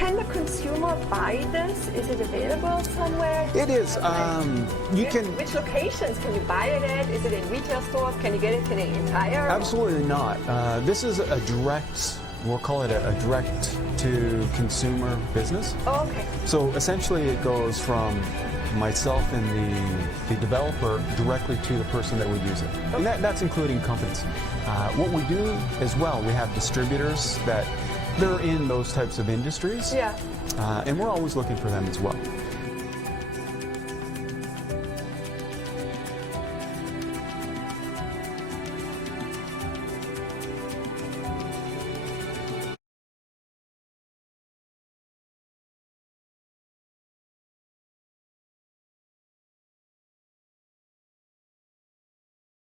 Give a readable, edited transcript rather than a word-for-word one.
can the consumer buy this? Is it available somewhere? It is. You can. Which locations can you buy it at? Is it in retail stores? Can you get it to the entire? Absolutely not. This is a direct. We'll call it a direct-to-consumer business. Oh, okay. So essentially, it goes from myself and the developer directly to the person that would use it. Okay. And that's including companies. What we do as well, we have distributors that they're in those types of industries. Yeah. And we're always looking for them as well.